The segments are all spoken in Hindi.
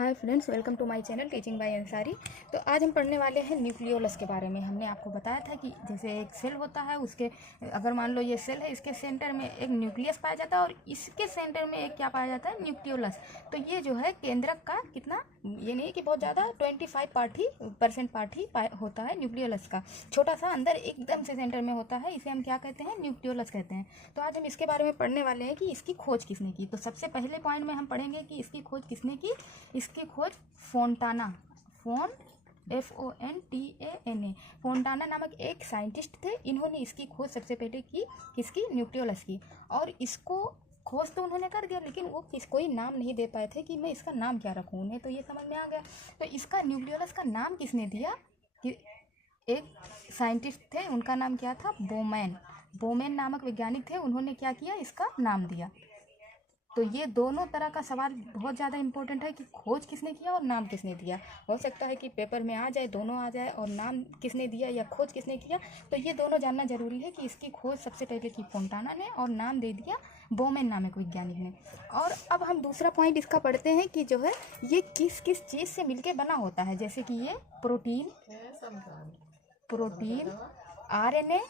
Hi friends, welcome to my channel teaching by Ansari. तो आज हम पढ़ने वाले हैं न्यूक्लियोलस के बारे में। हमने आपको बताया था कि जैसे एक सेल होता है, उसके अगर मान लो ये सेल है, इसके सेंटर में एक न्यूक्लियस पाया जाता है और इसके सेंटर में एक क्या पाया जाता है, न्यूक्लियोलस। तो ये जो है केंद्रक का कितना, ये नहीं कि बहुत ज़्यादा, 25% पार्ट ही होता है न्यूक्लियोलस का। छोटा सा अंदर एकदम से सेंटर में होता है, इसे हम क्या कहते हैं, न्यूक्लियोलस कहते हैं। तो आज हम इसके बारे में पढ़ने वाले हैं कि इसकी खोज किसने की। तो सबसे पहले पॉइंट में हम पढ़ेंगे कि इसकी खोज किसने की। इसकी खोज फोंटाना, FONTANA, फोंटाना नामक एक साइंटिस्ट थे। इन्होंने इसकी खोज सबसे पहले की, किसकी, न्यूक्लियोलस की। और इसको खोज तो उन्होंने कर दिया, लेकिन वो कोई नाम नहीं दे पाए थे कि मैं इसका नाम क्या रखूँ। उन्हें तो ये समझ में आ गया। तो इसका न्यूक्लियोलस का नाम किसने दिया कि एक साइंटिस्ट थे, उनका नाम क्या था, बोमेन नामक वैज्ञानिक थे। उन्होंने क्या किया, इसका नाम दिया। तो ये दोनों तरह का सवाल बहुत ज़्यादा इंपॉर्टेंट है कि खोज किसने किया और नाम किसने दिया। हो सकता है कि पेपर में आ जाए, दोनों आ जाए, और नाम किसने दिया या खोज किसने किया। तो ये दोनों जानना जरूरी है कि इसकी खोज सबसे पहले की फोंटाना ने और नाम दे दिया बोमेन नामक वैज्ञानिक ने। और अब हम दूसरा पॉइंट इसका पढ़ते हैं कि जो है ये किस किस चीज़ से मिलके बना होता है। जैसे कि ये प्रोटीन, RNA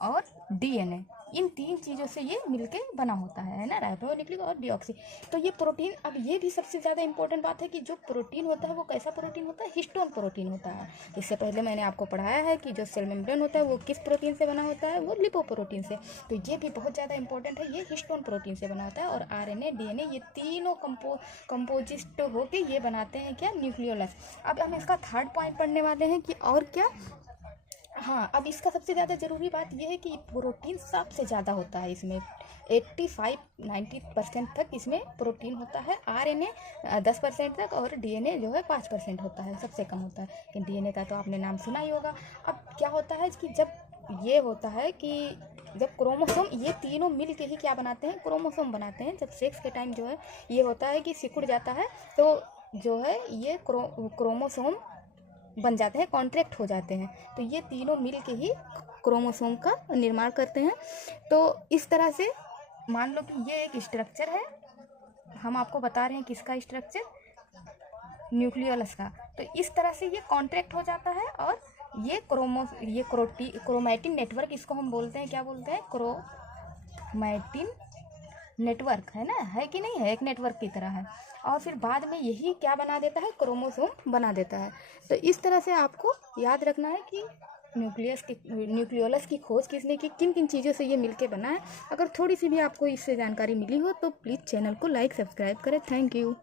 और DNA, इन तीन चीज़ों से ये मिलके बना होता है ना, राइबोन्यूक्लिक और डीऑक्सी। तो ये प्रोटीन, अब ये भी सबसे ज़्यादा इंपॉर्टेंट बात है कि जो प्रोटीन होता है वो कैसा प्रोटीन होता है, हिस्टोन प्रोटीन होता है। इससे पहले मैंने आपको पढ़ाया है कि जो सेल मेम्ब्रेन होता है वो किस प्रोटीन से बना होता है, वो लिपोप्रोटीन से। तो ये भी बहुत ज़्यादा इंपॉर्टेंट है, ये हिस्टोन प्रोटीन से बना होता है। और RNA DNA ये तीनों कंपोजिट होके ये बनाते हैं क्या, न्यूक्लियोलस। अब हम इसका थर्ड पॉइंट पढ़ने वाले हैं कि और क्या। हाँ, अब इसका सबसे ज़्यादा ज़रूरी बात यह है कि प्रोटीन सबसे ज़्यादा होता है इसमें, 85-90% तक इसमें प्रोटीन होता है। RNA 10% तक, और DNA जो है 5% होता है, सबसे कम होता है। लेकिन DNA का तो आपने नाम सुना ही होगा। अब क्या होता है कि जब ये होता है कि जब क्रोमोसोम, ये तीनों मिल के ही क्या बनाते हैं, क्रोमोसोम बनाते हैं। जब सेक्स के टाइम जो है ये होता है कि सिकुड़ जाता है, तो जो है ये क्रोमोसोम बन जाते हैं, कॉन्ट्रैक्ट हो जाते हैं। तो ये तीनों मिल के ही क्रोमोसोम का निर्माण करते हैं। तो इस तरह से मान लो कि ये एक स्ट्रक्चर है, हम आपको बता रहे हैं किसका स्ट्रक्चर, न्यूक्लियोलस का। तो इस तरह से ये कॉन्ट्रैक्ट हो जाता है, और ये क्रोमैटिन नेटवर्क, इसको हम बोलते हैं, क्या बोलते हैं, क्रोमैटिन नेटवर्क, है ना, है कि नहीं है, एक नेटवर्क की तरह है। और फिर बाद में यही क्या बना देता है, क्रोमोसोम बना देता है। तो इस तरह से आपको याद रखना है कि न्यूक्लियोलस की खोज किसने की, किन किन चीज़ों से ये मिलके बना है। अगर थोड़ी सी भी आपको इससे जानकारी मिली हो तो प्लीज़ चैनल को लाइक सब्सक्राइब करें। Thank you.